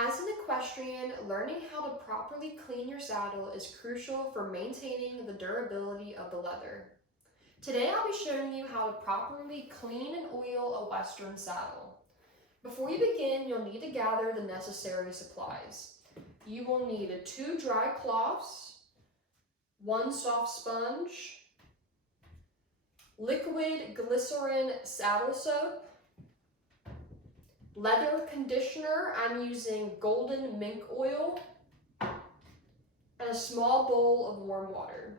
As an equestrian, learning how to properly clean your saddle is crucial for maintaining the durability of the leather. Today I'll be showing you how to properly clean and oil a Western saddle. Before you begin, you'll need to gather the necessary supplies. You will need 2 dry cloths, 1 soft sponge, liquid glycerin saddle soap, leather conditioner. I'm using golden mink oil, and a small bowl of warm water.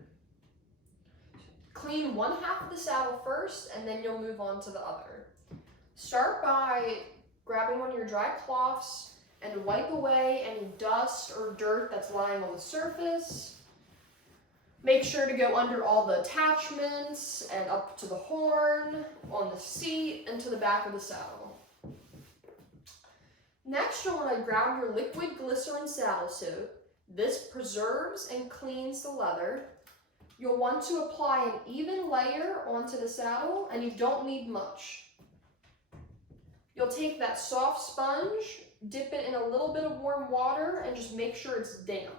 Clean one half of the saddle first, and then you'll move on to the other. Start by grabbing one of your dry cloths and wipe away any dust or dirt that's lying on the surface. Make sure to go under all the attachments and up to the horn, on the seat, and to the back of the saddle. Next, you'll want to grab your liquid glycerin saddle soap. This preserves and cleans the leather. You'll want to apply an even layer onto the saddle, and you don't need much. You'll take that soft sponge, dip it in a little bit of warm water, and just make sure it's damp.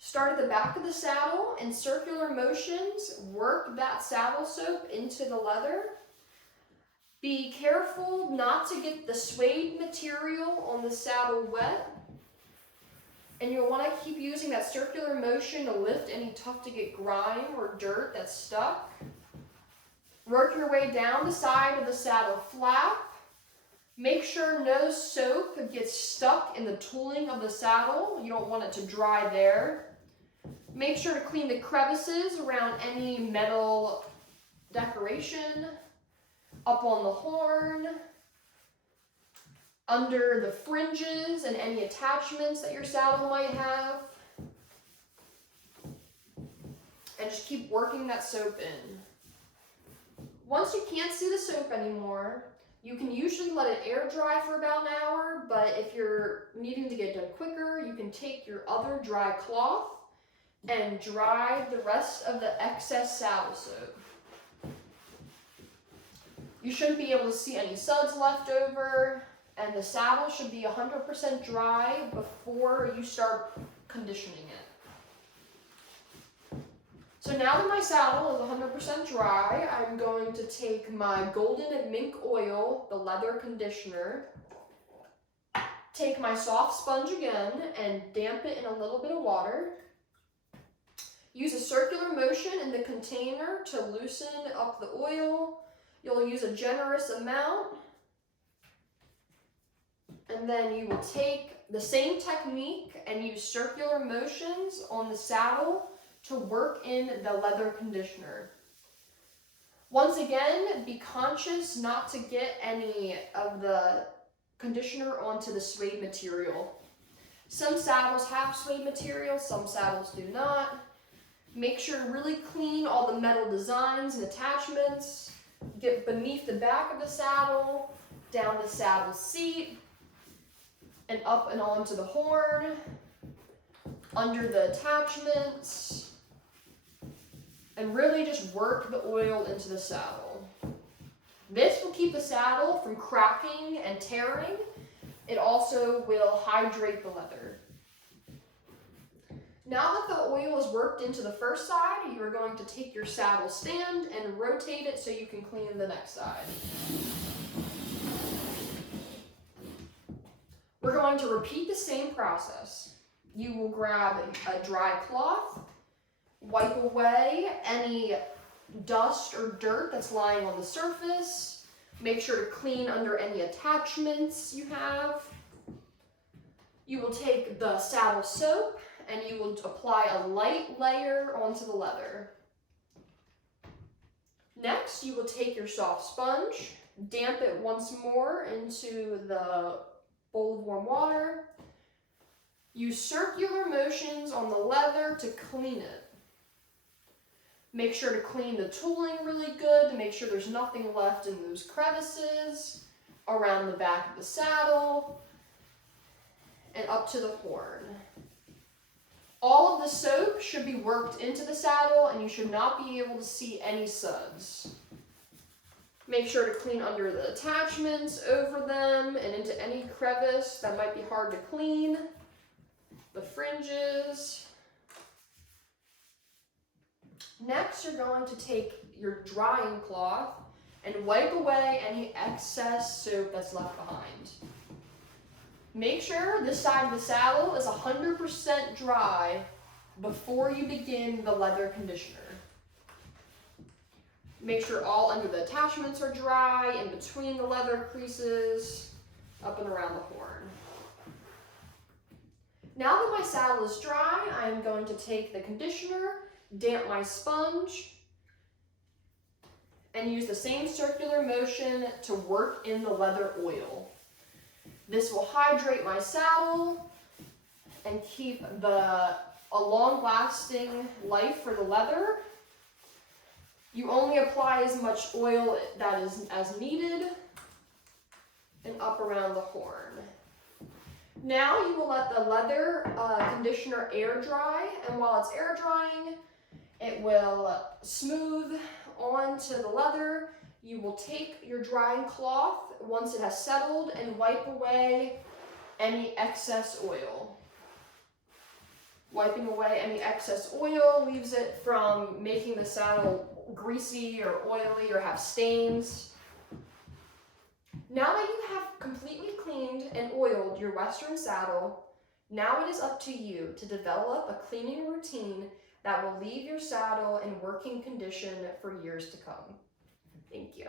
Start at the back of the saddle, in circular motions, work that saddle soap into the leather. Be careful not to get the suede material on the saddle wet. And you'll want to keep using that circular motion to lift any tough to get grime or dirt that's stuck. Work your way down the side of the saddle flap. Make sure no soap gets stuck in the tooling of the saddle. You don't want it to dry there. Make sure to clean the crevices around any metal decoration, up on the horn, under the fringes and any attachments that your saddle might have. And just keep working that soap in. Once you can't see the soap anymore, you can usually let it air dry for about an hour, but if you're needing to get done quicker, you can take your other dry cloth and dry the rest of the excess saddle soap. You shouldn't be able to see any suds left over, and the saddle should be 100% dry before you start conditioning it. So now that my saddle is 100% dry, I'm going to take my golden mink oil, the leather conditioner, take my soft sponge again and damp it in a little bit of water. Use a circular motion in the container to loosen up the oil. You'll use a generous amount. And then you will take the same technique and use circular motions on the saddle to work in the leather conditioner. Once again, be conscious not to get any of the conditioner onto the suede material. Some saddles have suede material, some saddles do not. Make sure to really clean all the metal designs and attachments. Get beneath the back of the saddle, down the saddle seat, and up and onto the horn, under the attachments, and really just work the oil into the saddle. This will keep the saddle from cracking and tearing. It also will hydrate the leather. Now that the oil is worked into the first side, you are going to take your saddle stand and rotate it so you can clean the next side. We're going to repeat the same process. You will grab a dry cloth, wipe away any dust or dirt that's lying on the surface. Make sure to clean under any attachments you have. You will take the saddle soap and you will apply a light layer onto the leather. Next, you will take your soft sponge, damp it once more into the bowl of warm water. Use circular motions on the leather to clean it. Make sure to clean the tooling really good to make sure there's nothing left in those crevices, around the back of the saddle, and up to the horn. All of the soap should be worked into the saddle and you should not be able to see any suds. Make sure to clean under the attachments, over them, and into any crevice that might be hard to clean. The fringes. Next, you're going to take your drying cloth and wipe away any excess soap that's left behind. Make sure this side of the saddle is 100% dry before you begin the leather conditioner. Make sure all under the attachments are dry, in between the leather creases, up and around the horn. Now that my saddle is dry, I am going to take the conditioner, damp my sponge, and use the same circular motion to work in the leather oil. This will hydrate my saddle and keep a long-lasting life for the leather. You only apply as much oil that is as needed, and up around the horn. Now you will let the leather conditioner air dry, and while it's air drying, it will smooth onto the leather. You will take your drying cloth once it has settled and wipe away any excess oil. Wiping away any excess oil leaves it from making the saddle greasy or oily or have stains. Now that you have completely cleaned and oiled your Western saddle, now it is up to you to develop a cleaning routine that will leave your saddle in working condition for years to come. Thank you.